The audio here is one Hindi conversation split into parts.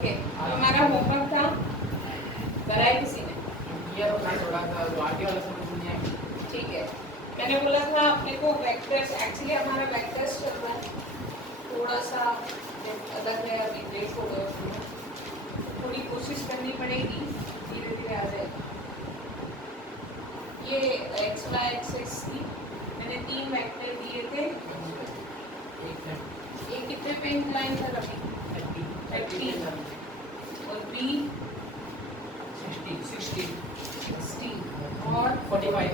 हमारा होमवर्क था, कराया किसी ने? ये तो मैं थोड़ा सा जो आगे वाला समझ नहीं आया। ठीक है, मैंने बोला था अपने को वेक्टर्स, एक्चुअली हमारा वेक्टर्स चल रहा है, थोड़ा सा अलग है, अभी ब्रेक हो गया उसमें, थोड़ी कोशिश करनी पड़ेगी, धीरे धीरे आ जाएगा। ये एक्स वाई एक्सिस की मैंने 3 वेक्टर दिए थे, एक कितने पे इंक्लाइन था अभी? 30 और बी 60 और 45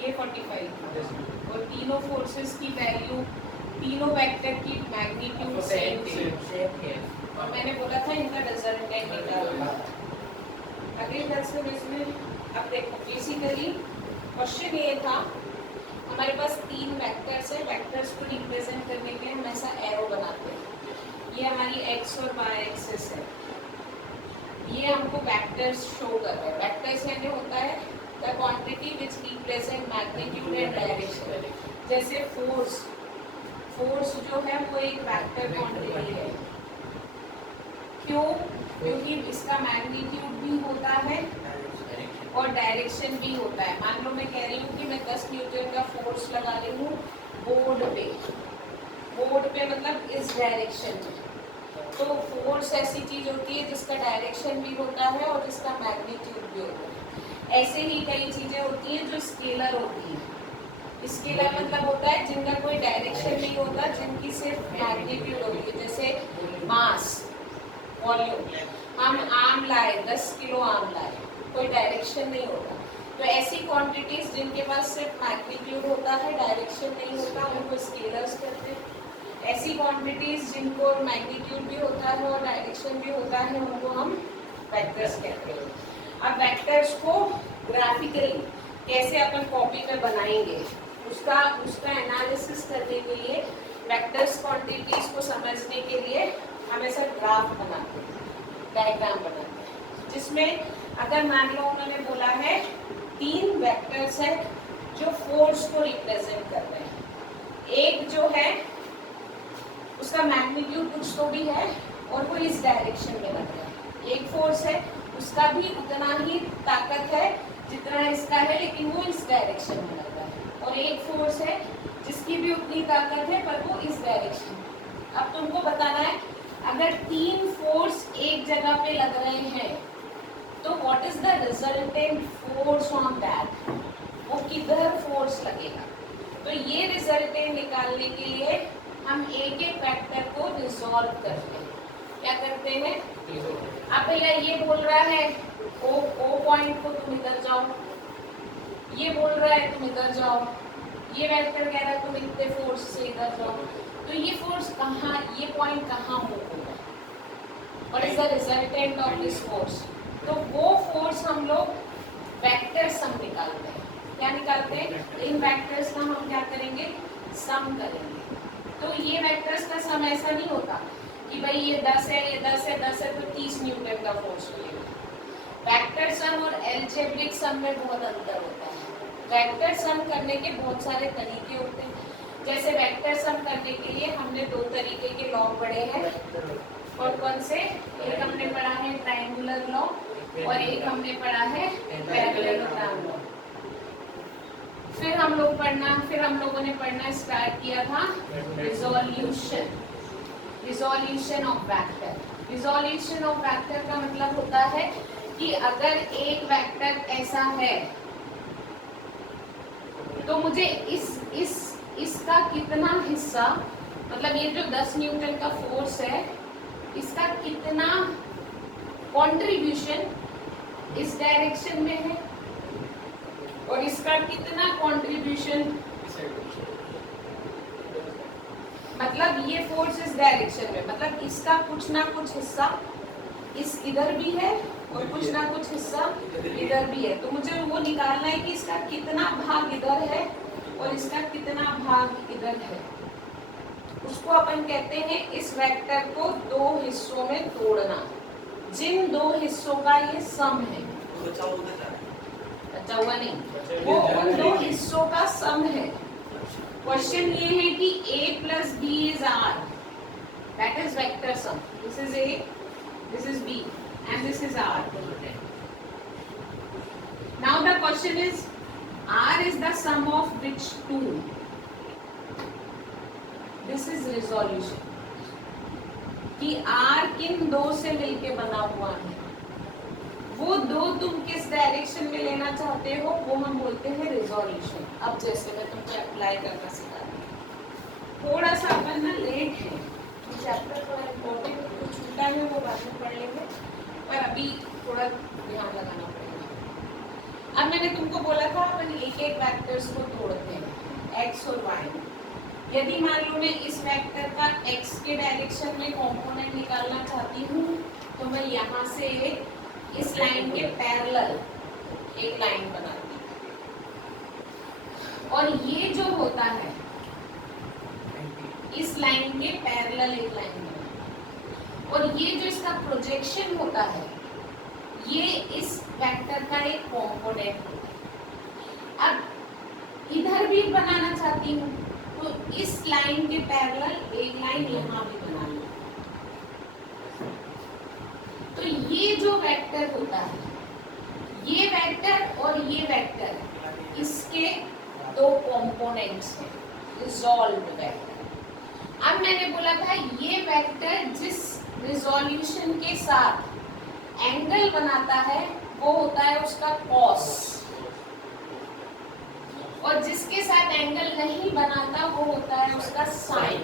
ये 45 और तीनों फोर्सेस की वैल्यू, तीनों वेक्टर की मैग्नीट्यूड सेम थी और मैंने बोला था इनका रिजल्टेंट निकालना। अगली दरअसल इसमें अब देखो, बेसिकली क्वेश्चन ये था, हमारे पास 3 वेक्टर्स है, वेक्टर्स को रिप्रेजेंट करने के लिए हम ऐसा एरो बनाते हैं। ये हमारी एक्स और वाई एक्सिस है, ये हमको वेक्टर्स शो कर रहे हैं। वेक्टर्स यानी होता है the quantity which represent magnitude and direction. जैसे फोर्स जो है वो एक वेक्टर क्वांटिटी है। क्यों? क्योंकि इसका मैग्नीट्यूड भी होता है और डायरेक्शन भी होता है। मान लो मैं कह रही हूँ कि मैं 10 न्यूटन का फोर्स लगा रही हूँ बोर्ड पे मतलब इस डायरेक्शन में। तो फोर्स ऐसी चीज होती है जिसका डायरेक्शन भी होता है और जिसका मैग्नीट्यूड भी होता है। ऐसे ही कई चीजें होती हैं जो स्केलर होती हैं। स्केलर मतलब होता है जिनका कोई डायरेक्शन नहीं होता, जिनकी सिर्फ मैग्नीट्यूड होती है। जैसे मास, वॉल्यूम, हम आम लाए 10 किलो आम लाए, कोई डायरेक्शन नहीं होता। तो ऐसी क्वांटिटीज जिनके पास सिर्फ मैग्नीट्यूड होता है, डायरेक्शन नहीं होता, उनको स्केलर्स कहते हैं। ऐसी क्वांटिटीज जिनको मैग्नीट्यूड भी होता है और डायरेक्शन भी होता है, उनको हम वेक्टर्स कहते हैं। अब वेक्टर्स को ग्राफिकली कैसे अपन कॉपी में बनाएंगे, उसका एनालिसिस करने के लिए, वेक्टर्स क्वांटिटीज को समझने के लिए हम ऐसा ग्राफ बनाते हैं, डायग्राम बनाते हैं, जिसमें अगर मान लो उन्होंने बोला है 3 वेक्टर्स है जो फोर्स को रिप्रेजेंट कर रहे हैं। एक जो है उसका मैग्नीट्यूड कुछ तो भी है और वो इस डायरेक्शन में लग रहा है। एक फोर्स है उसका भी उतना ही ताकत है जितना इसका है, लेकिन वो इस डायरेक्शन में लग रहा है। और एक फोर्स है जिसकी भी उतनी ताकत है पर वो इस डायरेक्शन में। अब तुमको बताना है अगर 3 फोर्स एक जगह पे लग रहे हैं तो what is the resultant force on that, वो किधर फोर्स लगेगा। तो ये रिजल्टेंट निकालने के लिए हम एक एक वेक्टर को रिजॉल्व करते हैं। क्या करते हैं? अब भैया ये बोल रहा है ओ पॉइंट को तुम इधर जाओ, ये बोल रहा है तुम इधर जाओ, ये वेक्टर कह रहा है तुम इतने फोर्स से इधर जाओ। तो ये फोर्स कहाँ, ये पॉइंट कहाँ मूव होगा, what is the resultant of this force. तो वो फोर्स हम लोग वेक्टर सम निकालते हैं। क्या निकालते हैं? इन वेक्टर्स का हम क्या करेंगे? सम करेंगे। तो ये वेक्टर्स का सम ऐसा नहीं होता कि भाई ये 10 है, ये 10 है, 10 है तो 30 न्यूटन का फोर्स मिलेगा। वेक्टर सम और एल्जेब्रिक सम में बहुत अंतर होता है। वेक्टर सम करने के बहुत सारे तरीके होते हैं। जैसे वेक्टर सम करने के लिए हमने 2 तरीके के लॉ पढ़े हैं। और कौन से? एक हमने पढ़ा है ट्रायंगुलर लॉ और एक हमने पढ़ा है पैरेललोग्राम लॉ। फिर हम लोगों ने पढ़ना स्टार्ट किया था resolution of vector. Resolution of vector का मतलब होता है कि अगर एक वेक्टर ऐसा है तो मुझे इसका कितना हिस्सा, मतलब ये जो 10 न्यूटन का फोर्स है, इसका कितना कंट्रीब्यूशन इस डायरेक्शन में है और इसका कितना कंट्रीब्यूशन, मतलब ये फोर्स इस डायरेक्शन में, मतलब इसका कुछ ना कुछ हिस्सा इस इधर भी है और कुछ ना कुछ हिस्सा इधर भी है। तो मुझे वो निकालना है कि इसका कितना भाग इधर है और इसका कितना भाग इधर है। उसको अपन कहते हैं इस वेक्टर को 2 हिस्सों में तोड़ना। जिन 2 हिस्सों का ये सम है, बचा हुआ नहीं, वो उन 2 हिस्सों का सम है। क्वेश्चन ये है कि a plus b is r, that is vector sum. This is a, this is b, and this is r. Now the question is, r is the sum of which two? This is resolution. कि r किन दो से मिलके बना हुआ है, वो दो तुम किस डायरेक्शन में लेना चाहते हो वो हम बोलते हैं रिजोल्यूशन. अब जैसे मैं तुमको अप्लाई करना सिखा रही हूँ, थोड़ा सा अपन ना लेट है, चैप्टर थोड़ा इम्पोर्टेंट तो छूटा है वो बाद में पढ़ लेंगे, पर अभी थोड़ा ध्यान लगाना पड़ेगा. अब मैंने तुमको बोला था अपन एक एक वेक्टर्स को तोड़ते हैं, x और y. यदि मान लो मैं इस वेक्टर का x के डायरेक्शन में कंपोनेंट निकालना चाहती हूँ तो मैं यहाँ से इस लाइन के पैरेलल एक लाइन बनाती हूँ, और ये जो होता है इस लाइन के पैरेलल एक लाइन बनाती हूँ, और ये जो इसका प्रोजेक्शन होता है ये इस वेक्टर का एक कंपोनेंट होता है. अब इधर भी बनाना चाहती हूँ तो इस लाइन के पैरेलल एक लाइन यहाँ भी बना लो. तो ये जो वेक्टर होता है, ये वेक्टर और ये वेक्टर, इसके दो कंपोनेंट्स हैं, रिजॉल्व्ड वेक्टर. अब मैंने बोला था ये वेक्टर जिस रिजोल्यूशन के साथ एंगल बनाता है वो होता है उसका कॉस, और जिसके साथ एंगल नहीं बनाता वो होता है उसका साइन.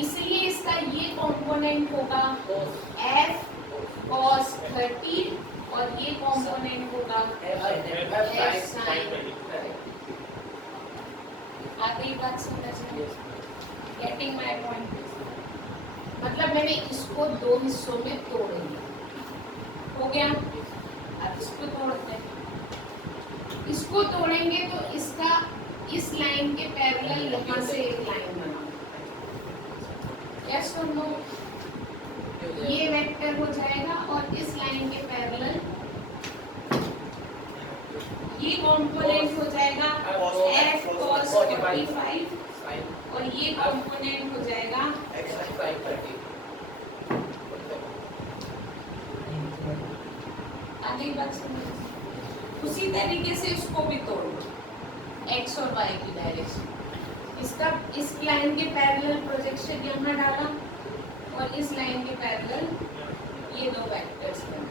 इसलिए इसका ये कंपोनेंट होगा f cos 30 और ये कंपोनेंट होगा f sin 30. आगे बात समझ में, गेटिंग माय पॉइंट. मतलब मैंने इसको दो हिस्सों में तोड़ दिया, हो गया. अब इसको तोड़ते हैं, इसको तोड़ेंगे तो इसका इस लाइन के पैरेलल यहाँ से एक लाइन बना. यस और नो? ये वेक्टर हो जाएगा और इस लाइन के पैरेलल ये कंपोनेंट हो जाएगा f cos 45 और ये कंपोनेंट हो जाएगा x sin 30. आगे बात समझ. उसी तरीके से इसको भी तोड़ो, x और y की डायरेक्शन. इसका इस लाइन के पैरेलल प्रोजेक्शन यहाँ डाला और इस लाइन के पैरेलल ये दो वेक्टर्स बने,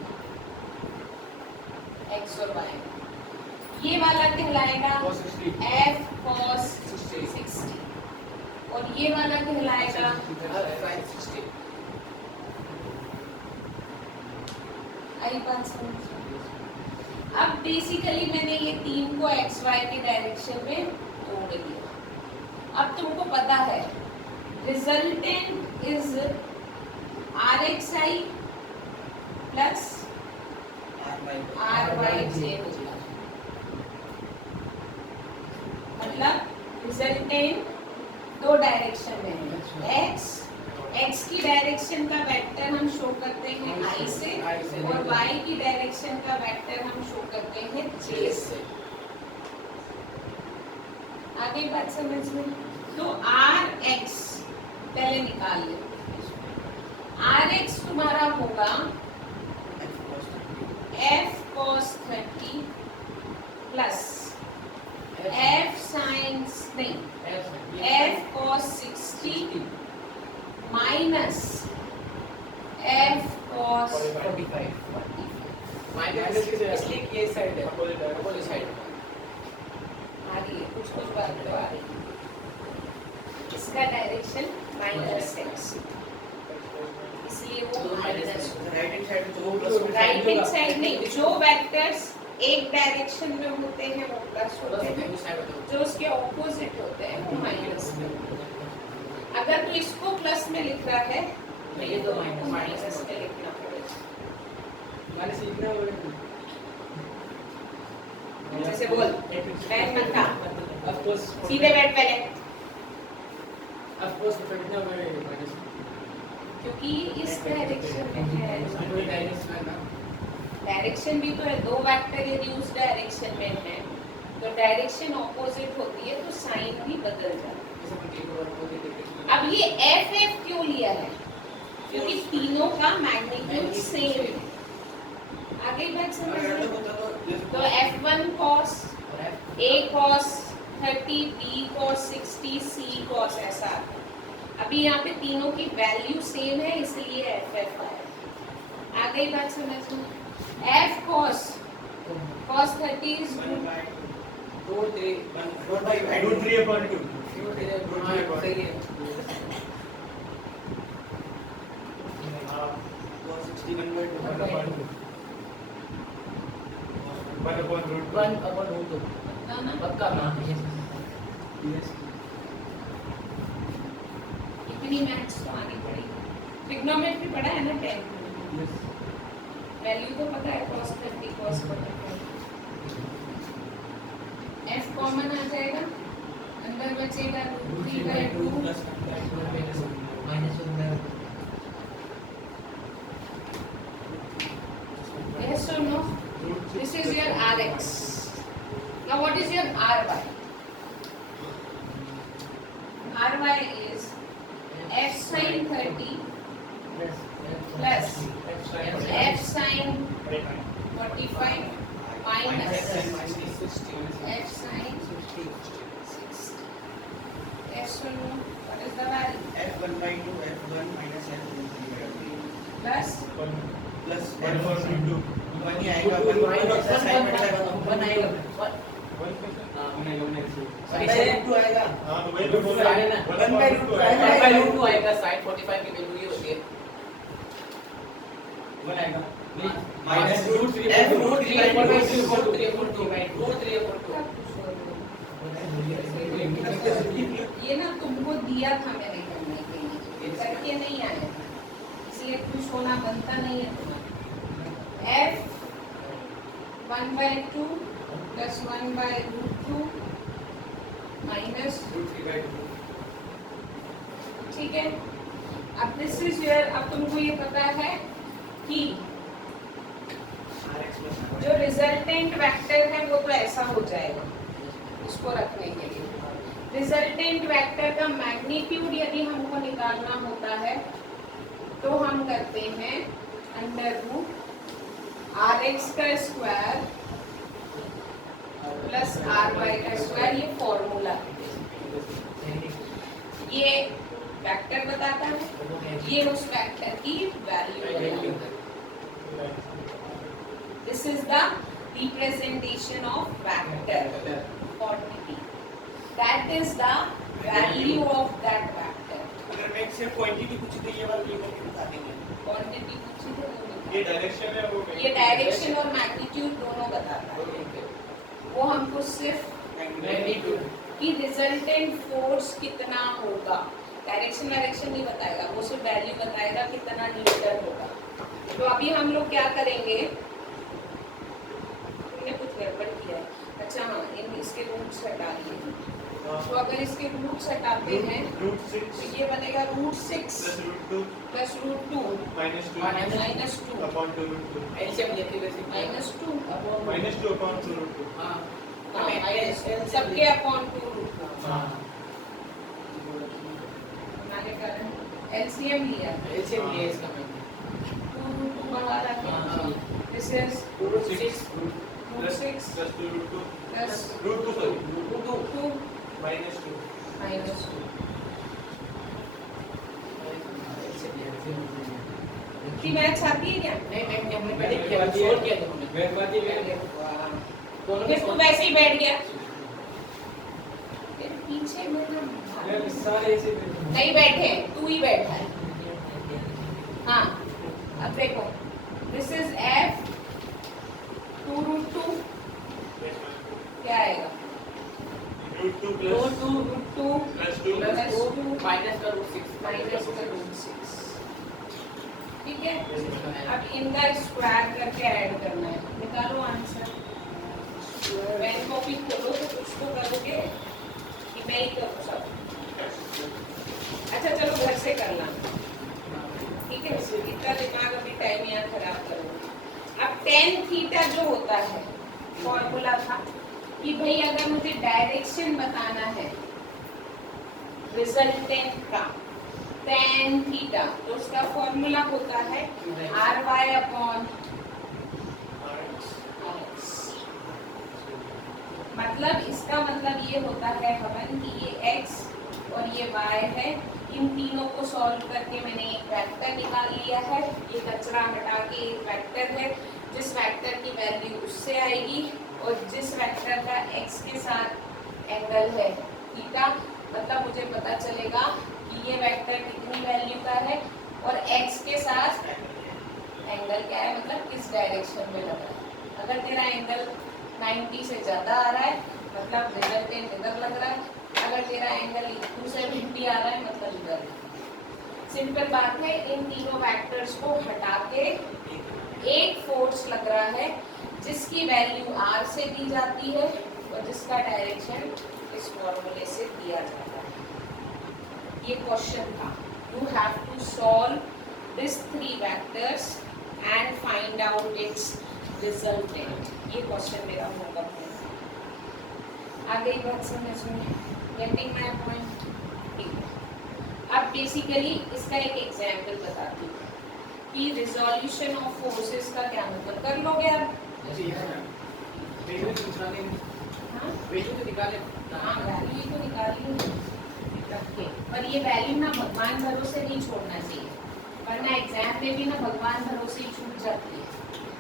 x और y. ये वाला कहलाएगा f cos 60 और ये वाला कहलाएगा sin 60. आई बात समझ. अब बेसिकली मैंने ये तीन को एक्स वाई के डायरेक्शन में तोड़ दिया. अब तुमको पता है resultant is R x i plus R y j होगा. मतलब रिजल्टेंट दो डायरेक्शन में है. एक्स की डायरेक्शन का वेक्टर हम शो करते हैं आई से, और वाई की डायरेक्शन का वेक्टर हम शो करते हैं जे से. आगे बात समझ में. तो आर एक्स पहले निकाल ले. आर एक्स तुम्हारा होगा f cos 30 plus f sin नहीं f cos 60 minus f cos 45. Minus इसलिए कि ये साइड है, अपोजिट साइड आ रही है, कुछ कुछ बात तो आ रही है. इसका डायरेक्शन माइनस x, इसलिए वो माइनस. राइट हैंड साइड जो प्लस राइट हैंड साइड नहीं, जो वेक्टर्स एक डायरेक्शन में होते हैं वो प्लस होते हैं, जो उसके ऑपोजिट होते हैं वो माइनस में होते हैं. अगर तो इसको प्लस में लिख रहा है तो ये दो माइनस में लिखना पड़ेगा. माइनस लिखना होगा. जैसे बोल बैठ मत का, ऑफ कोर्स सीधे बैठ पहले, ऑफ कोर्स लिखना होगा माइनस, क्योंकि इस डायरेक्शन में है. डायरेक्शन है ना. डायरेक्शन भी तो है, दो वेक्टर यदि उस डायरेक्शन में है तो डायरेक्शन ऑपोजिट होती है तो साइन भी बदल जाता है। अब ये एफ एफ क्यों लिया है? क्योंकि तीनों का मैग्नीट्यूड सेम है। आगे बात समझ लो। तो F1 cos A cos 30 B cos 60 C cos ऐसा आता है। अभी यहाँ पे तीनों की वैल्यू सेम है इसलिए एफ एफ आया। आगे बात समझ लो। F cos 30 is root 3 upon 2 सही है। 1 अपॉन रूट 2 पक्का ना इतनी मैथ्स तो आनी पड़ेगी। ट्रिग्नोमेट्री पढ़ा है ना 10 में? वैल्यू तो पता है cos 30 cos 45। f कॉमन आ जाएगा, अंदर बचेगा √3/2 yes or no? This is your Rx. Now what is your Ry? Ry is f sin 30 plus f sin 45 minus f sin 60. Yes or no? What is the value? f1/2 f1 minus f2 Plus plus f2 1 ही आएगा 1 आएगा 1/2 आएगा। हां तो वही तो बोल रहा है ना। 1/2 आएगा sin 45 की वैल्यू ये होती है 1 आएगा माइनस √3 ये ना तुमको दिया था मैंने करने के लिए, करके नहीं आया था, इसलिए खुश होना बनता नहीं है तुम्हारा। f 1/2 plus 1/√2 minus ठीक है। अब दिस इज योर, अब तुमको ये पता है कि जो रिजल्टेंट वेक्टर है वो तो ऐसा हो जाएगा इसको रखने के लिए। रिजल्टेंट वेक्टर का मैग्नीट्यूड यदि हमको निकालना होता है तो हम करते हैं √rx का स्क्वायर प्लस ry का स्क्वायर, ये फॉर्मूला ये वेक्टर बताता है, ये उस वेक्टर की वैल्यू है। This is the representation of vector quantity, that is the value of that vector. अगर मैं से क्वांटिटी पूछी तो ये वाला लेकर बता देंगे। क्वांटिटी पूछी तो ये डायरेक्शन है, वो ये डायरेक्शन और मैग्नीट्यूड दोनों बताता है। वो हमको सिर्फ मैग्नीट्यूड कि रिजल्टेंट फोर्स कितना होगा, डायरेक्शन नहीं बताएगा, वो सिर्फ वैल्यू बताएगा कितना न्यूटन होगा। तो अभी हम लोग क्या करेंगे, तुमने कुछ गड़बड़ किया है। अच्छा हाँ, इसके रूट्स हटा लिए। तो अगर इसके रूट्स हटाते हैं √6 तो ये बनेगा √6 plus √2 plus √2 minus -2 upon 2√2 LCM लेके वैसे -2 minus 2 upon 2√2 हां सबके अपॉन 2√2 हां हमारे कारण एलसीएम लिया, एलसीएम ये इसका मैंने 2√2 बाहर आ गया। This is √6 √6 plus 2√2 plus √2 sorry √2 minus 2 -2। की मैथ्स आती है क्या? नहीं मैंने किया छोड़ किया था तुमने मैं बात ही दोनों फिर तू वैसे ही बैठ गया, फिर पीछे मैं सारे ऐसे नहीं बैठे, तू ही बैठा है। हाँ अब देखो, दिस इज f 2√2 क्या आएगा? √2 plus √2 plus 2 plus 2 माइनस का √6 माइनस का √6। ठीक है, अब इनका स्क्वायर करके ऐड करना है, निकालो आंसर। पेन कॉपी खोलो तो कुछ तो करोगे कि मैं ही करूँ सब। अच्छा चलो घर से कर ला, ठीक है, इतना दिमाग अभी टाइम यहाँ खराब करोगे। अब tan थीटा जो होता है फॉर्मूला था कि भाई अगर मुझे डायरेक्शन बताना है रिजल्टेंट का tan थीटा, तो उसका फॉर्मूला होता है ry अपॉन मतलब इसका मतलब ये होता है हवन कि ये x और ये y है, इन तीनों को सॉल्व करके मैंने एक वेक्टर निकाल लिया है। ये कचरा हटा के एक वेक्टर है, जिस वेक्टर की वैल्यू उससे आएगी और जिस वेक्टर का x के साथ एंगल है थीटा, मतलब मुझे पता चलेगा कि ये वेक्टर कितनी वैल्यू का है और x के साथ एंगल क्या है, मतलब किस डायरेक्शन में लग रहा है। अगर तेरा एंगल 90 से ज़्यादा आ रहा है मतलब रिजल्टेंट इधर लग रहा है, अगर तेरा एंगल 270 आ रहा है मतलब इधर। सिंपल बात है, इन तीनों वेक्टर्स को हटा के एक फोर्स लग रहा है जिसकी वैल्यू r से दी जाती है और जिसका डायरेक्शन इस फॉर्मूले से दिया जाता है। ये क्वेश्चन था, you have to solve this 3 vectors and find out its resultant. ये क्वेश्चन मेरा होमवर्क है। आ गई बात समझ में? Getting my point? अब बेसिकली इसका एक एग्जांपल बताती हूँ कि रिजोल्यूशन ऑफ फोर्सेस का क्या मतलब, कर लोगे आप? वैल्यू तो निकाले। हाँ, वैल्यू तो निकाले। हाँ वैल्यू तो निकाली रख के, पर ये वैल्यू ना भगवान भरोसे नहीं छोड़ना चाहिए, वरना एग्जाम में भी ना भगवान भरोसे ही छूट जाती है,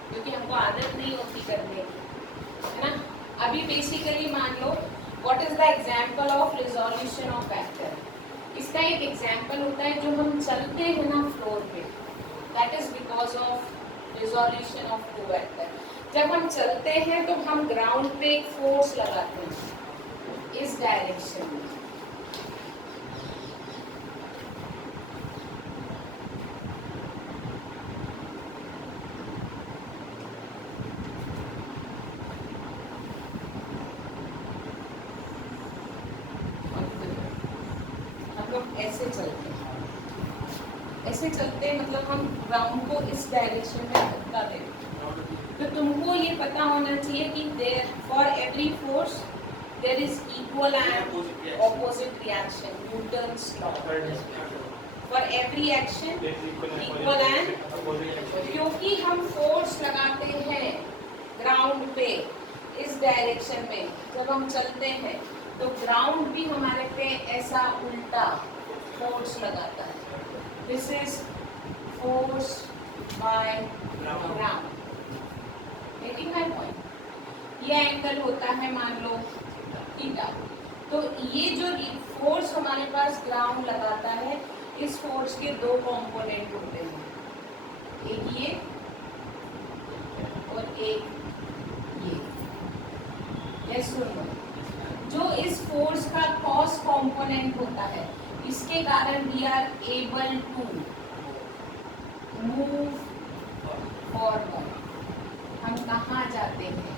क्योंकि हमको आदत नहीं होती करने की, है ना। अभी बेसिकली मान लो what is the example of resolution of vector. इसका एक एग्जांपल होता है जो हम चलते हैं ना फ्लोर पे, that is because of resolution of two vector. जब हम चलते हैं तो हम ग्राउंड पे एक फोर्स लगाते हैं इस डायरेक्शन में, ऐसे चलते हैं, ऐसे चलते हैं मतलब हम ग्राउंड को इस डायरेक्शन में धक्का देते हैं। तो तुमको ये पता होना चाहिए कि there for every force there is equal and opposite reaction, Newton's law. For every action equal and, क्योंकि हम फोर्स लगाते हैं ग्राउंड पे इस डायरेक्शन में, जब हम चलते हैं तो ग्राउंड भी हमारे पे ऐसा उल्टा फोर्स लगाता है। This is force by ground. Getting my point? ये एंगल होता है मान लो थीटा। तो ये जो फोर्स हमारे पास ग्राउंड लगाता है, इस फोर्स के 2 कंपोनेंट होते हैं, एक ये और एक ये। यस सुनो, जो इस फोर्स का कॉस कंपोनेंट होता है, इसके कारण we are able to move forward. हम कहाँ जाते हैं?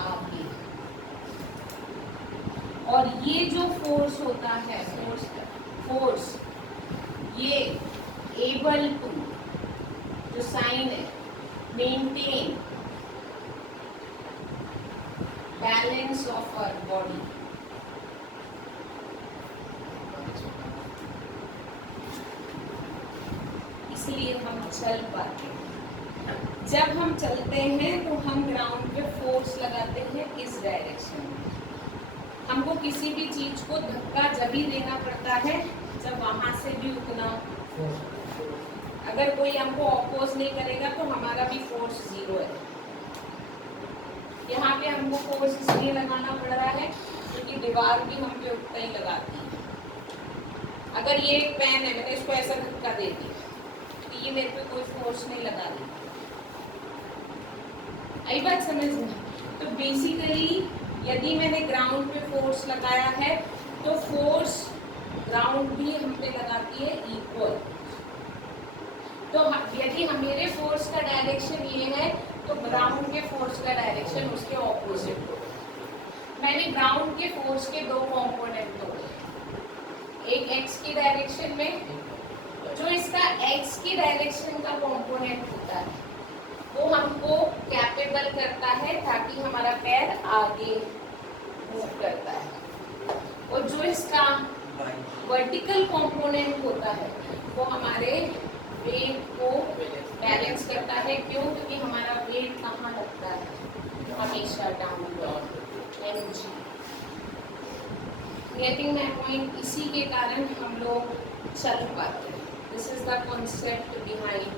आगे। और ये जो फोर्स होता है, फोर्स ये एबल टू, जो साइन है, maintain balance of our body. इसलिए हम चल पाते हैं। जब हम चलते हैं तो हम ग्राउंड पे फोर्स लगाते हैं इस डायरेक्शन में। हमको किसी भी चीज को धक्का जब ही देना पड़ता है जब वहां से भी उतना, अगर कोई हमको ऑपोज नहीं करेगा तो हमारा भी फोर्स 0 है। यहाँ पे हमको फोर्स इसलिए लगाना पड़ रहा है क्योंकि दीवार भी हम पे उतना ही लगाती है। अगर ये एक पेन है, मैंने इसको ऐसा धक्का दे दिया तो ये मेरे पे कोई फोर्स नहीं लगा रही। आई बात समझ में? तो बेसिकली यदि मैंने ग्राउंड पे फोर्स लगाया है तो फोर्स ग्राउंड भी हम पे लगाती है इक्वल। तो यदि मेरे फोर्स का डायरेक्शन ये है तो ग्राउंड के फोर्स का डायरेक्शन उसके ऑपोजिट हो। मैंने ग्राउंड के फोर्स के 2 कंपोनेंट तोड़े, एक x की डायरेक्शन में, जो इसका x की डायरेक्शन का कंपोनेंट होता है वो हमको कैपेबल करता है ताकि हमारा पैर आगे मूव करता है, और जो इसका वर्टिकल कंपोनेंट होता है वो हमारे वेट को बैलेंस करता है। क्यों? क्योंकि हमारा वेट कहाँ लगता है? हमेशा downward. Energy getting my point. इसी के कारण हम लोग चल पाते हैं। This is the concept behind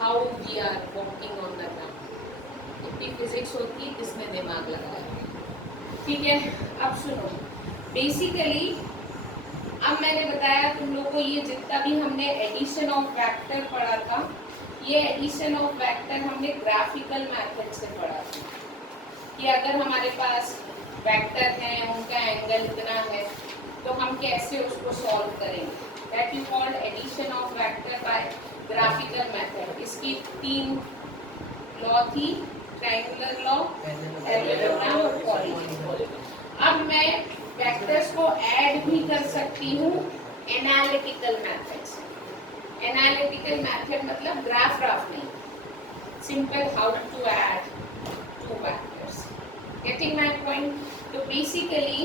how we are walking on the ground. इतनी फिजिक्स होती है, किसने दिमाग लगाया? ठीक है, अब सुनो। बेसिकली अब मैंने बताया तुम लोग को, ये जितना भी हमने एडिशन ऑफ वेक्टर पढ़ा था, ये एडिशन ऑफ वेक्टर हमने ग्राफिकल मेथड से पढ़ा था कि अगर हमारे पास वेक्टर हैं, उनका एंगल इतना है, तो हम कैसे उसको सॉल्व करेंगे। That is called addition of vector by graphical method. इसकी 3 लॉ थी, ट्रायंगुलर लॉ, पैरेललोग्राम और पॉलीगॉन। अब मैं वेक्टर्स को ऐड भी कर सकती हूँ एनालिटिकल मेथड से। एनालिटिकल मेथड मतलब ग्राफ नहीं, simple how to add 2 vectors. Getting my point? तो बेसिकली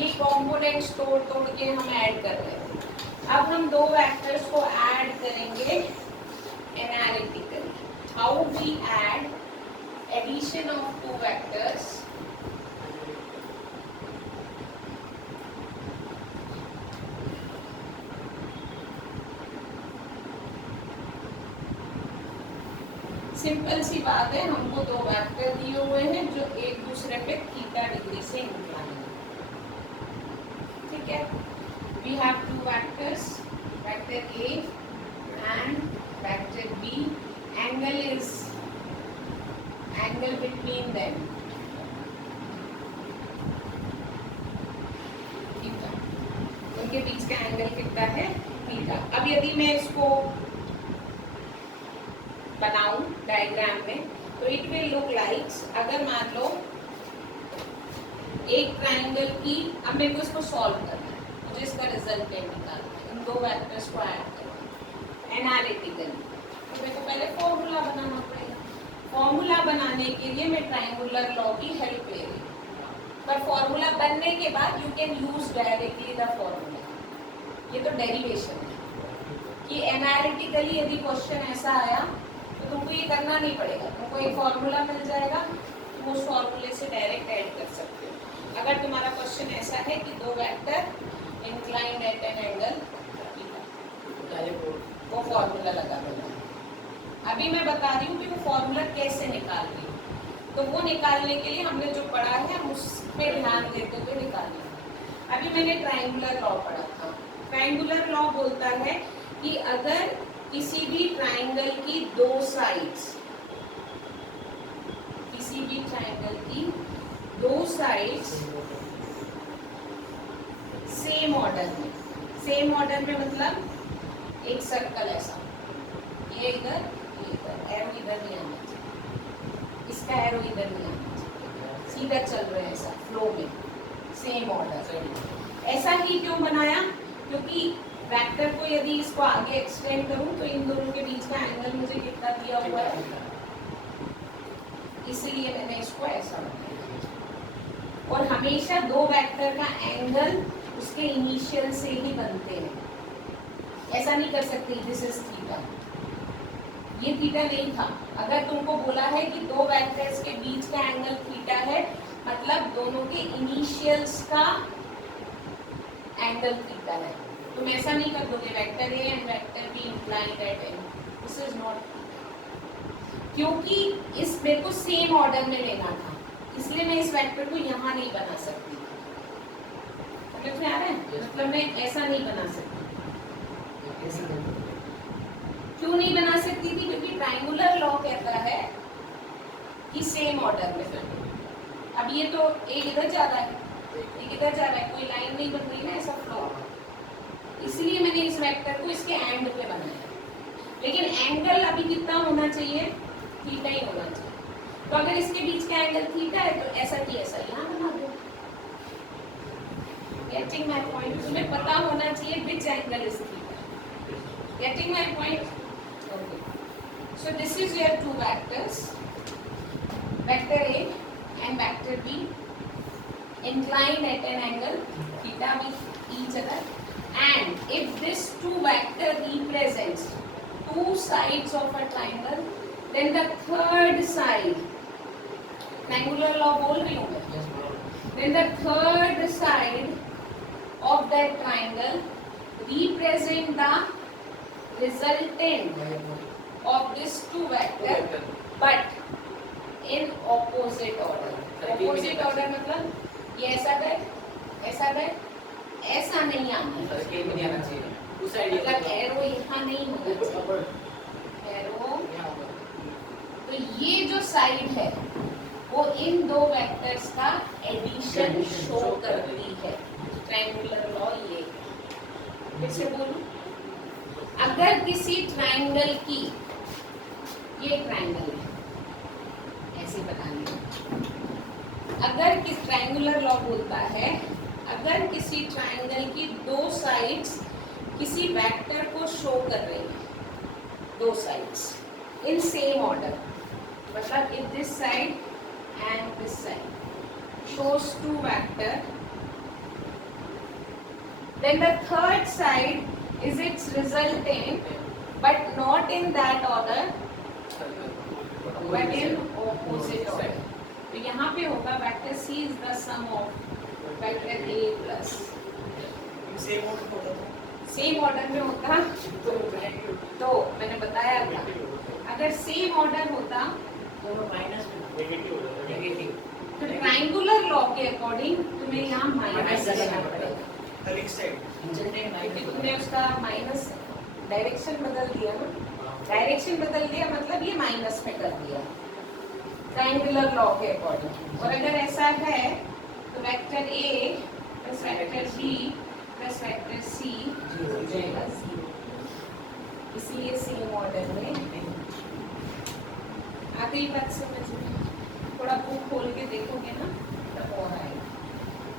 ये कंपोनेंट्स तोड़ के हम ऐड कर रहे हैं। अब हम 2 वेक्टर्स को ऐड करेंगे analytically. How we add addition of 2 vectors simple सी बात है, हमको 2 वेक्टर दिए हुए हैं जो एक दूसरे पे थीटा डिग्री से इंक्लाइन है। ठीक है, we have 2 vectors, vector A and vector B. Angle between them theta. उनके बीच का एंगल कितना है? थीटा। अब यदि मैं इसको बनाऊं डायग्राम में, तो इट विल लुक लाइक, अगर मान लो एक ट्राइंगल की, अब मेरे को इसको सॉल्व करना है, मुझे इसका रिजल्टेंट निकालना है, इन 2 वेक्टर्स को ऐड करना है एनालिटिकली। तो मेरे को पहले फॉर्मूला बनाना पड़ेगा। फॉर्मूला बनाने के लिए मैं ट्रायंगुलर लॉ की हेल्प ले रही हूँ, पर फॉर्मूला बनने के बाद you can use directly the formula. ये तो डेरिवेशन है कि एनालिटिकली यदि क्वेश्चन ऐसा आया तो तुमको ये करना नहीं पड़ेगा, तुमको एक फॉर्मूला मिल जाएगा, तुम उस फॉर्मूले से डायरेक्ट ऐड कर सकते हो। अगर तुम्हारा क्वेश्चन ऐसा है कि 2 vector inclined at an angle, वो फॉर्मूला लगा देना। अभी मैं बता रही हूँ कि वो फॉर्मूला कैसे निकाल रही हूँ, तो वो निकालने के लिए हमने जो पढ़ा है हम उस पर ध्यान देते हुए निकालेंगे। अभी मैंने ट्रायंगुलर लॉ पढ़ा था। ट्रायंगुलर लॉ बोलता है कि अगर किसी भी ट्रायंगल की 2 साइड्स, किसी भी ट्रायंगल की 2 साइड्स सेम ऑर्डर में, सेम ऑर्डर में मतलब एक सर्कल ऐसा, ये इधर, एरो इधर नहीं आना चाहिए, इसका एरो इधर नहीं आना चाहिए, सीधा चल रहे हैं ऐसा फ्लो में, सेम ऑर्डर। ऐसा ही क्यों बनाया? क्योंकि वेक्टर को यदि इसको आगे एक्सटेंड करूं तो इन दोनों के बीच का एंगल मुझे कितना दिया हुआ है, इसलिए मैंने इसको ऐसा बनाया। और हमेशा 2 वेक्टर का एंगल उसके इनिशियल से ही बनते हैं, ऐसा नहीं कर सकते दिस इज थीटा, ये थीटा नहीं था। अगर तुमको बोला है कि 2 वेक्टर्स के बीच का एंगल थीटा है, मतलब दोनों के इनिशियल्स का एंगल थीटा है। तुम ऐसा नहीं कर दोगे vector A and vector B inclined at an, this is not, क्योंकि इस मेरे को सेम ऑर्डर में लेना था, इसलिए मैं इस वेक्टर को यहाँ नहीं बना सकती। समझ में आ रहा है? मतलब मैं ऐसा नहीं बना सकती। क्यों नहीं बना सकती थी? क्योंकि ट्रायंगुलर लॉ कहता है कि सेम ऑर्डर में। अब ये तो एक इधर जा रहा है, एक इधर जा रहा है, कोई लाइन नहीं बन रही ना ऐसा फ्लो, इसलिए मैंने इस वेक्टर को इसके एंड पे बनाया। लेकिन एंगल अभी कितना होना चाहिए? थीटा ही होना चाहिए। तो अगर इसके बीच का एंगल थीटा है तो ऐसा की ऐसा यहाँ बना दो। Getting my point? तुम्हें पता होना चाहिए which angle is theta. Getting my point? Okay. So this is your 2 vectors. vector A and vector B inclined at an angle theta with each other, and if this two vector represents two sides of a triangle, then the third side, triangular law बोल रही हूँ मैं, then the third side of that triangle represent the resultant of this two vector but in opposite order. Opposite order मतलब ये ऐसा गए, ऐसा गए, ऐसा नहीं आना सर्किल में नहीं आना चाहिए, उस साइड मतलब एरो यहाँ नहीं होना चाहिए, एरो। तो ये जो साइड है वो इन दो वेक्टर्स का एडिशन शो करती है। ट्रायंगुलर लॉ ये है। फिर से बोलूं, अगर किसी ट्रायंगल की, ये ट्रायंगल है, ऐसे बताने, अगर किस ट्रायंगुलर लॉ बोलता है अगर किसी ट्रायंगल की दो साइड्स किसी वेक्टर को शो कर रही है, दो साइड्स इन सेम ऑर्डर, मतलब if this side and this side shows two vector, then the third side is its resultant but not in that order but in opposite order. तो यहाँ पे होगा vector C is the sum of vector A plus same order में होता तो मैंने बताया था, अगर सेम ऑर्डर होता दोनों माइनस नेगेटिव, तो ट्रायंगुलर लॉ के अकॉर्डिंग तुम्हें यहाँ माइनस लेना पड़ेगा, हर एक साइड क्योंकि तुमने उसका माइनस डायरेक्शन बदल दिया ना, डायरेक्शन बदल दिया मतलब ये माइनस में कर दिया ट्रायंगुलर लॉ के अकॉर्डिंग। और अगर ऐसा है तो vector A plus vector B plus vector C हो जाएगा 0, इसलिए सेम ऑर्डर में आ गई बात समझ में। थोड़ा बुक खोल के देखोगे ना तब और आएगा।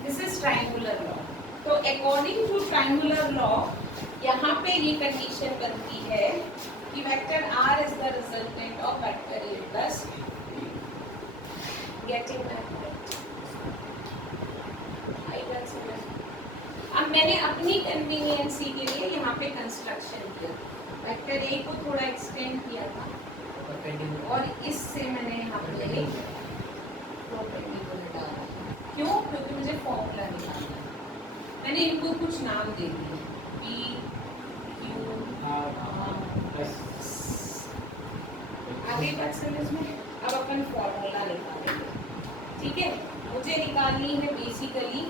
This is triangular law. तो अकॉर्डिंग टू ट्रायंगुलर लॉ यहाँ पे ये कंडीशन बनती है कि vector R is the resultant of vector A plus getting that point. आई बात समझ। अब मैंने अपनी कन्वीनियंसी के लिए यहाँ पे कंस्ट्रक्शन किया, वेक्टर A को थोड़ा एक्सटेंड किया था और इससे मैंने यहाँ पे परपेंडिकुलर डाला। क्यों? क्योंकि मुझे फॉर्मूला निकालना है। मैंने इनको कुछ नाम दे दिए, P, Q, R, आगे बात समझ में। अब अपन फॉर्मूला निकालेंगे, ठीक है। मुझे निकालनी है बेसिकली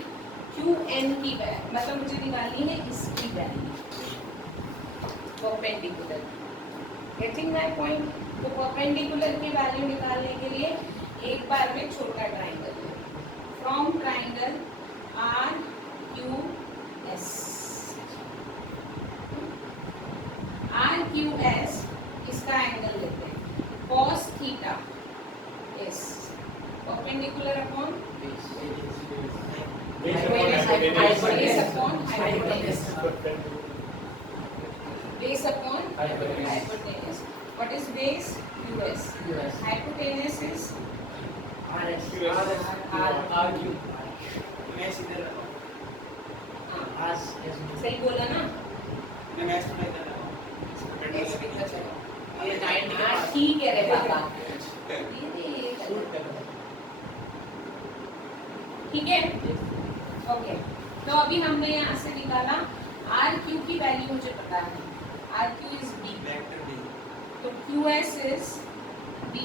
QN की वैल्यू, मतलब मुझे निकालनी है इसकी value perpendicular. Getting my point? तो परपेंडिकुलर की वैल्यू निकालने के लिए एक बार में छोटा ट्राइंगल है, फ्रॉम ट्राइंगल RQS, RQS इसका एंगल लेते हैं cos theta S perpendicular upon base upon hypotenuse, base upon hypotenuse. What is base? QS. Hypotenuse is RS RQ. Match इधर हाँ, सही बोला ना? मैं मैच में इधर लगा ऐसे भी कर सकते हो। ये 90 हाँ, ठीक है रे बाबा। ठीक है? ओके। तो अभी हमने यहाँ से निकाला RQ की वैल्यू मुझे पता है, RQ is B. Vector D तो QS is B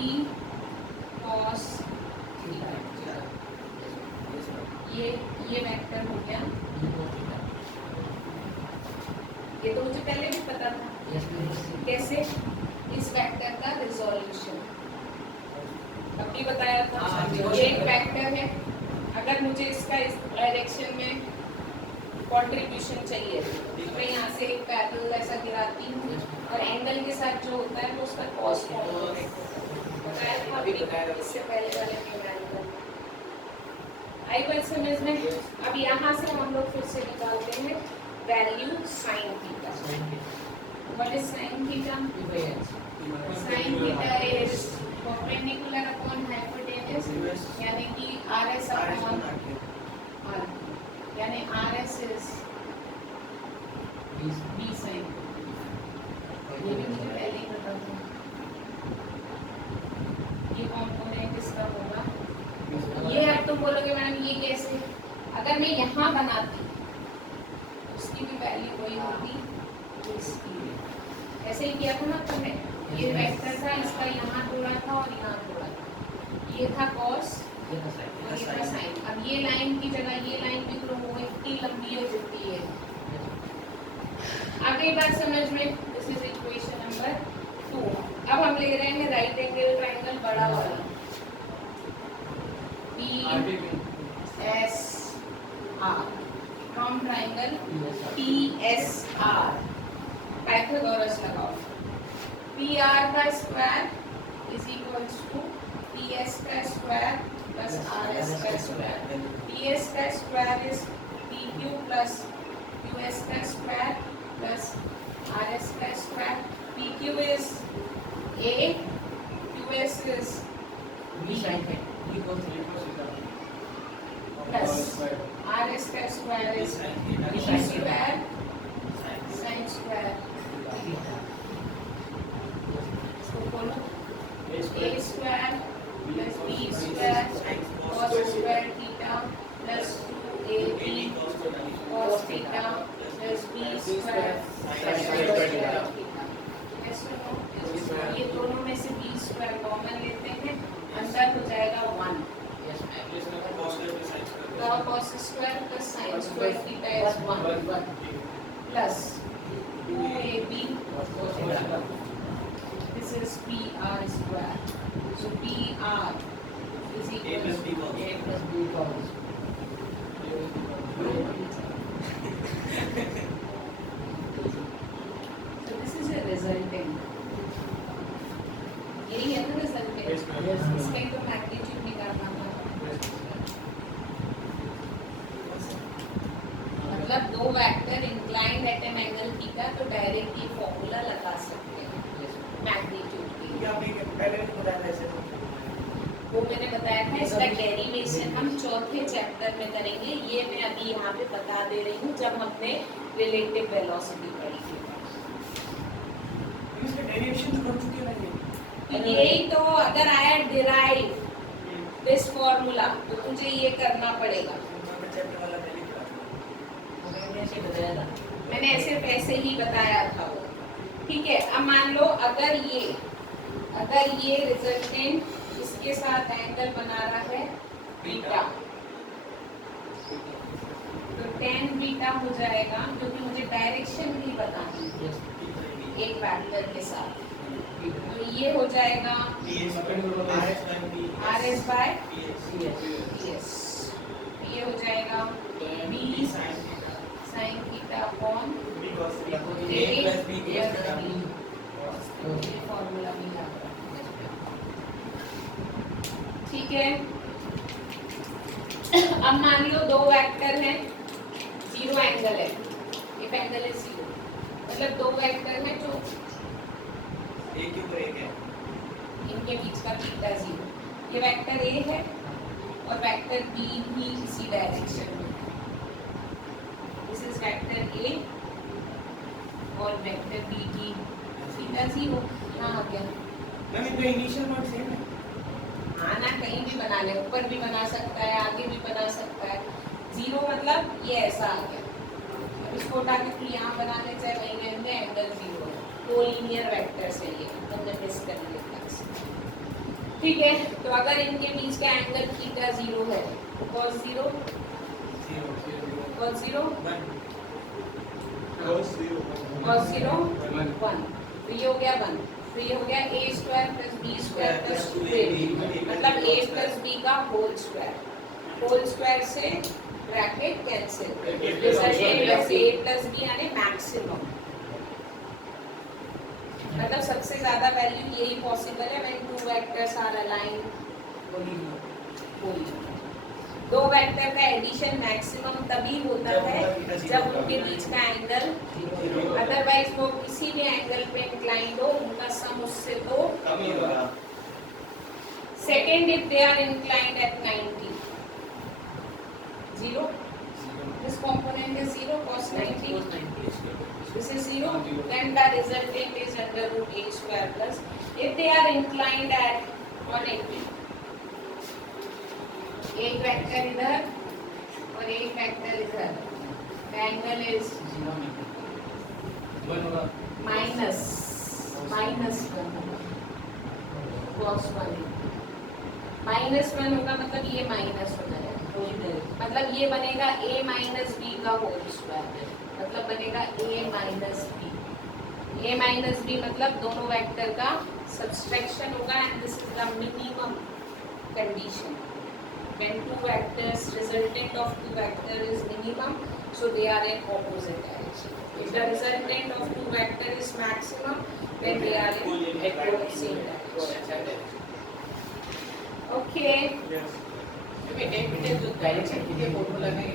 cos theta. ये वेक्टर हो गया, ये तो मुझे पहले भी पता था। कैसे? इस वेक्टर का रिजोल्यूशन अभी बताया था। ये एक वेक्टर है, अगर मुझे इसका इस डायरेक्शन में कंट्रीब्यूशन चाहिए तो मैं यहाँ से एक पैरेलल ऐसा गिराती हूँ और एंगल के साथ जो होता है वो उसका कॉस बताया था अभी, इससे पहले वाले में एंगल। आई बात समझ में? अब यहाँ से हम लोग फिर से निकालते हैं value sine theta. What is sine theta? Sine theta is perpendicular upon hypotenuse is यानी कि RS upon R यानी RS is B sin। ये भी मुझे पहले ही पता था। ये कॉम्पोनेंट इसका होगा ये। अब तुम बोलोगे मैडम ये कैसे, अगर मैं यहाँ बनाती उसकी भी वैल्यू वही होती इसकी। ऐसे ही किया था ना तुमने, ये वेक्टर था, इसका यहाँ जोड़ा था और यहाँ जोड़ा था, ये था कॉस और ये था साइन। अब ये लाइन की जगह ये लाइन भी तो वो इतनी लंबी है जितनी है। आ गई बात समझ में? This is equation number 2। अब हम ले रहे हैं राइट एंगल ट्रायंगल बड़ा वाला PSR from triangle PSR। Pythagoras लगाओ। PR का square is equals to PS का स्क्वायर प्लस RS का स्क्वायर। PS का square is PQ plus QS का स्क्वायर प्लस RS का square. PQ is A, QS is B plus RS का square is B square sin square. इसको बोलो A square plus B square cos square theta plus 2AB cos theta plus B square sin square theta. ये दोनों में से B स्क्वायर कॉमन लेते हैं, अंदर हो जाएगा 1 cos square plus sin square theta is 1 plus 2AB this is PR square, so PR is equal to A plus B cos। So this is a resultant, यही है ना resultant। इसका ही तो मैग्नीट्यूड निकालना था। मतलब दो vector inclined at an angle theta तो डायरेक्ट ये फॉर्मूला लगा सकते हैं मैग्नीट्यूड की। वो मैंने बताया था, इसका डेरिवेशन हम चौथे चैप्टर में करेंगे। ये मैं अभी यहाँ पे बता दे रही हूँ जब हमने रिलेटिव वेलोसिटी पढ़ी थी। यही तो अगर आया डिराइव दिस फॉर्मूला तो तुझे ये करना पड़ेगा। मैंने ऐसे ही बताया था वो। ठीक है, अब मान लो अगर ये रिजल्टेंट इसके साथ एंगल बना रहा है बीटा, तो tan बीटा हो जाएगा, क्योंकि मुझे डायरेक्शन भी बतानी है एक वेक्टर के साथ। तो ये हो जाएगा RS बाय PS। ये हो जाएगा B sin theta upon A plus B। Formula भी लगा। ठीक है, अब मान लो दो वेक्टर हैं, जीरो एंगल है, इफ एंगल है जीरो, मतलब दो वेक्टर हैं जो एक के ऊपर एक है, इनके बीच का थीटा जीरो। ये वेक्टर A है और वेक्टर B भी इसी डायरेक्शन में। दिस इज वेक्टर A और वेक्टर B की थीटा जीरो। यहाँ आ गया। मैम इनका इनिशियल पॉइंट सेम है। हाँ ना, कहीं भी बना ले, ऊपर भी बना सकता है, आगे भी बना सकता है। जीरो मतलब ये ऐसा आ गया। अब इसको उठा के फिर यहाँ बना ले, चाहे वहीं रहेंगे, एंगल जीरो है। दो लीनियर वेक्टर्स है ये, हमने टेस्ट कर लिया। ठीक है, तो अगर इनके बीच का एंगल थीटा जीरो है, cos zero cos zero cos zero 1, तो ये हो गया 1। तो ये हो गया A square plus B square plus 2AB, मतलब A प्लस B का होल स्क्वायर से bracket cancel, resultant plus A plus B यानी मैक्सिमम। मतलब सबसे ज्यादा वैल्यू यही पॉसिबल है when two vectors are aligned. दो वेक्टर का एडिशन मैक्सिमम तभी होता है जब उनके बीच का एंगल, अदरवाइज वो किसी भी एंगल पे इंक्लाइंड हो, उनका सम उससे तो Second, if they are inclined at 90. 0. This component is 0, cos 90. This is 0. Then the resultant is under root a square plus. If they are inclined at 180. एक वेक्टर इधर और एक वेक्टर इधर. The angle is minus 1 cos 1. -1 होगा मतलब ये माइनस हो जाएगा. मतलब ये बनेगा a माइनस बी का होल स्क्वायर. मतलब बनेगा a minus B. a minus B मतलब दोनों वेक्टर का सब्सट्रैक्शन होगा. And this is the minimum condition. When two vectors, resultant of two vector is minimum, so they are in opposite direction. If the resultant of two vector is maximum, then they are in same direction. Okay. Yes. Direction के लिए फॉर्मूला नहीं.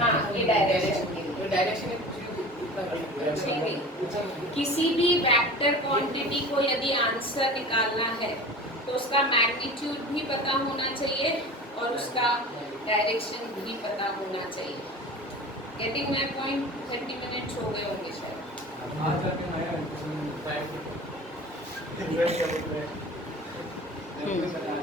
हाँ, ये डायरेक्शन के लिए. डायरेक्शन किसी भी वेक्टर क्वांटिटी को यदि आंसर निकालना है तो उसका मैग्नीट्यूड भी पता होना चाहिए और उसका डायरेक्शन भी पता होना चाहिए. Getting my point. 30 मिनट्स हो गए होंगे शायद. आज आके आया है Very good.